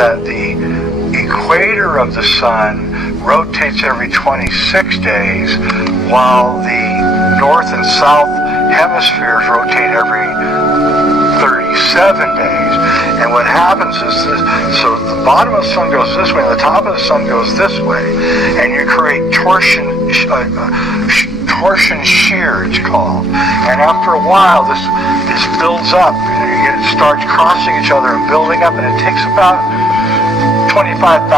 that the equator of the sun rotates every 26 days, while the north and south hemispheres rotate every 37 days. And what happens is this, so the bottom of the sun goes this way and the top of the sun goes this way, and you create torsion shear, it's called. And after a while, this builds up. It starts crossing each other and building up, and it takes about 25,000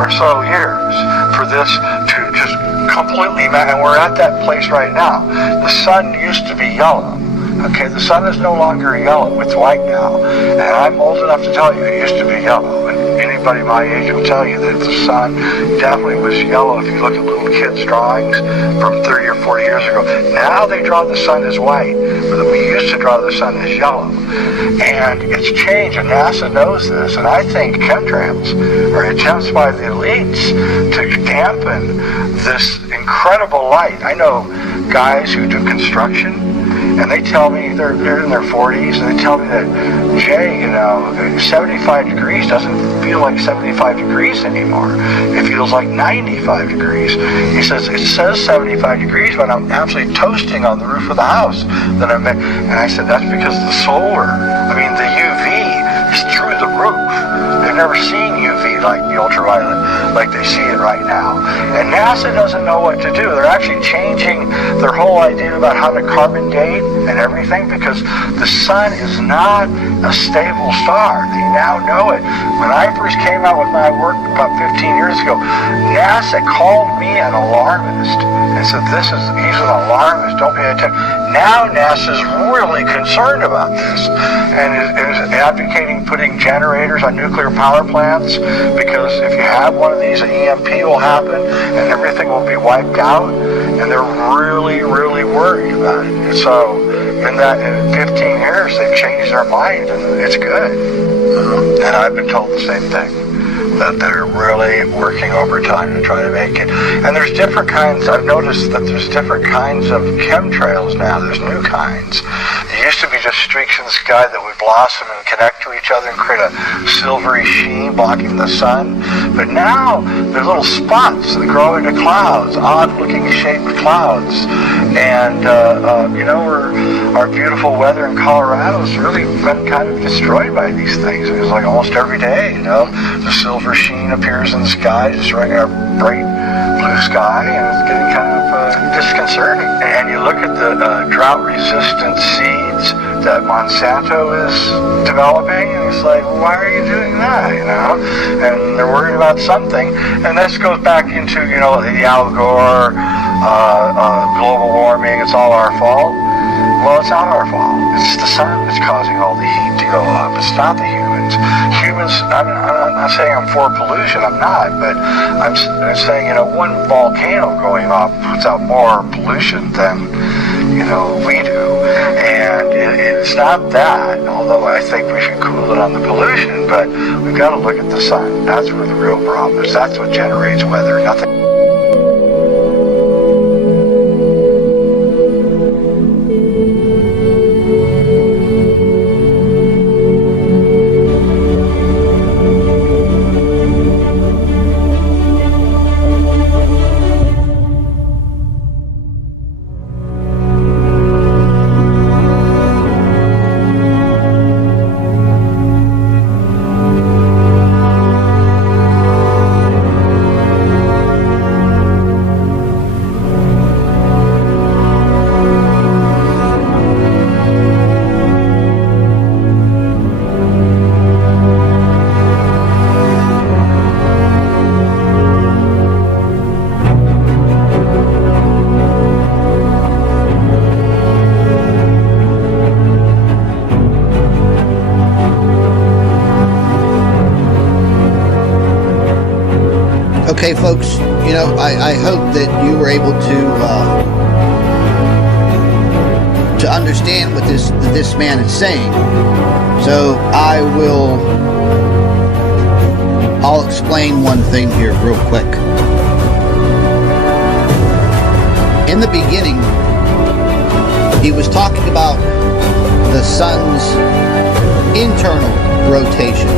or so years for this to just completely, and we're at that place right now. The sun used to be yellow. Okay, the sun is no longer yellow, it's white now. And I'm old enough to tell you it used to be yellow. And anybody my age will tell you that the sun definitely was yellow if you look at little kids' drawings from 30 or 40 years ago. Now they draw the sun as white, but we used to draw the sun as yellow. And it's changed, and NASA knows this. And I think chemtrails are attempts by the elites to dampen this incredible light. I know guys who do construction, and they tell me, they're in their 40s, and they tell me that, Jay, 75 degrees doesn't feel like 75 degrees anymore. It feels like 95 degrees. He says, it says 75 degrees, but I'm absolutely toasting on the roof of the house that I'm in. And I said, that's because the UV is through the roof. They've never seen UV like the ultraviolet, like they see it right now. And NASA doesn't know what to do. They're actually changing their whole idea about how to carbon date and everything, because the sun is not a stable star. They now know it. When I first came out with my work about 15 years ago, NASA called me an alarmist and said, he's an alarmist, don't pay attention. Now NASA's really concerned about this and is advocating putting generators on nuclear power plants, because if you have one of these, an EMP will happen and everything will be wiped out, and they're really, really worried about it. And so in 15 years, they've changed their mind, and it's good. And I've been told the same thing, that they're really working overtime to try to make it. And there's different kinds. I've noticed that there's different kinds of chemtrails now. There's new kinds. There used to be just streaks in the sky that would blossom and connect to each other and create a silvery sheen blocking the sun. But now there's little spots that grow into clouds, odd-looking shaped clouds. And our beautiful weather in Colorado has really been kind of destroyed by these things. It's like almost every day, the silver sheen appears in the sky, destroying our bright blue sky, and it's getting kind of disconcerting. And you look at the drought-resistant seeds that Monsanto is developing, and it's like, why are you doing that, And they're worried about something. And this goes back into, the Al Gore, global warming, it's all our fault. Well, it's not our fault. It's the sun that's causing all the heat to go up. It's not the humans. I'm not saying I'm for pollution, I'm not, but I'm saying, one volcano going off puts out more pollution than, we do. And it's not that, although I think we should cool it on the pollution, but we've got to look at the sun. That's where the real problem is. That's what generates weather, nothing. Okay, folks, I hope that you were able to understand what this man is saying. So I'll explain one thing here real quick. In the beginning, he was talking about the sun's internal rotation.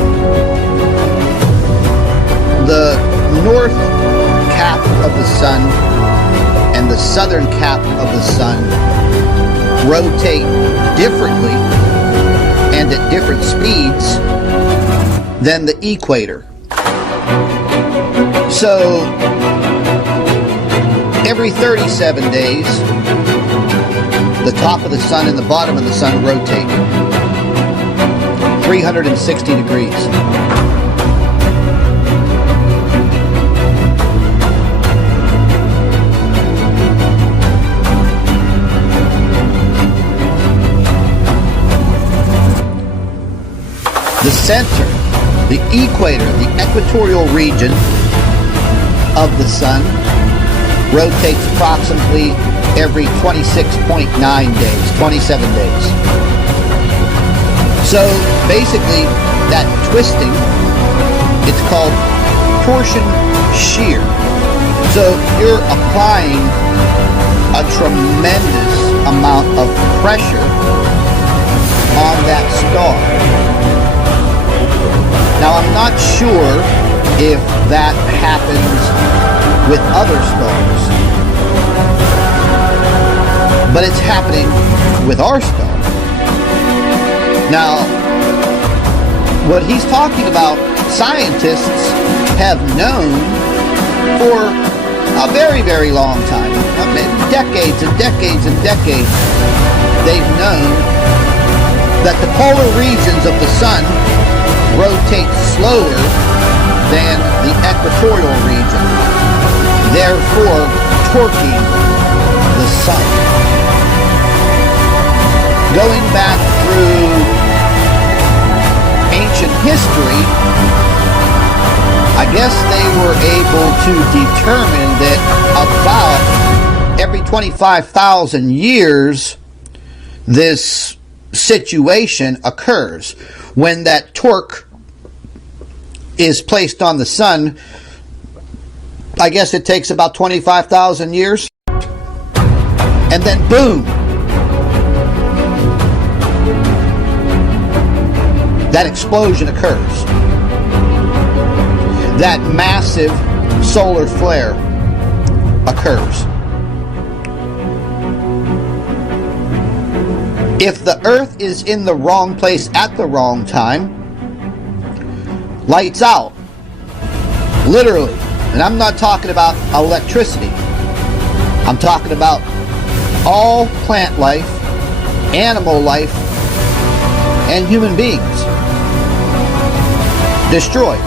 the southern cap of the sun rotate differently and at different speeds than the equator. So every 37 days, the top of the sun and the bottom of the sun rotate 360 degrees. The center, the equator, the equatorial region of the sun rotates approximately every 26.9 days, 27 days. So basically, that twisting, it's called torsion shear. So you're applying a tremendous amount of pressure on that star. Now, I'm not sure if that happens with other stars, but it's happening with our star. Now, what he's talking about, scientists have known for a very, very long time. I mean, decades and decades and decades, they've known that the polar regions of the sun rotate slower than the equatorial region, therefore torquing the sun. Going back through ancient history, I guess they were able to determine that about every 25,000 years this situation occurs. When that torque is placed on the sun, I guess it takes about 25,000 years. And then boom! That explosion occurs. That massive solar flare occurs. If the Earth is in the wrong place at the wrong time, lights out. Literally. And I'm not talking about electricity. I'm talking about all plant life, animal life, and human beings destroyed.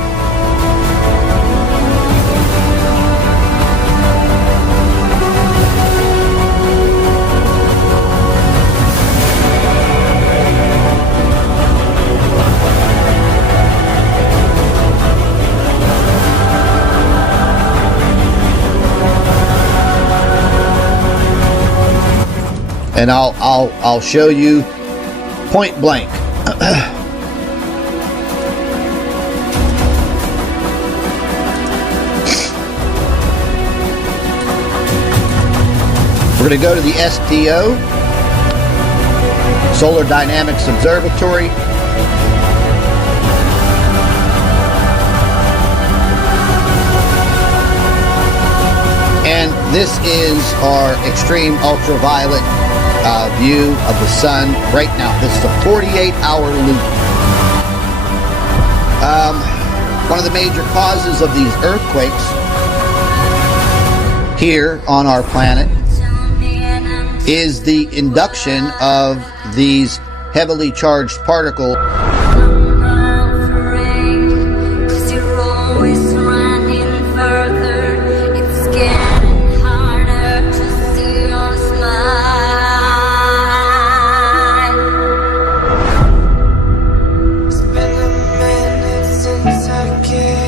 And I'll show you point blank. We're going to go to the SDO, Solar Dynamics Observatory. And this is our extreme ultraviolet view of the sun right now. This is a 48-hour loop. One of the major causes of these earthquakes here on our planet is the induction of these heavily charged particles. It's been a minute since I came.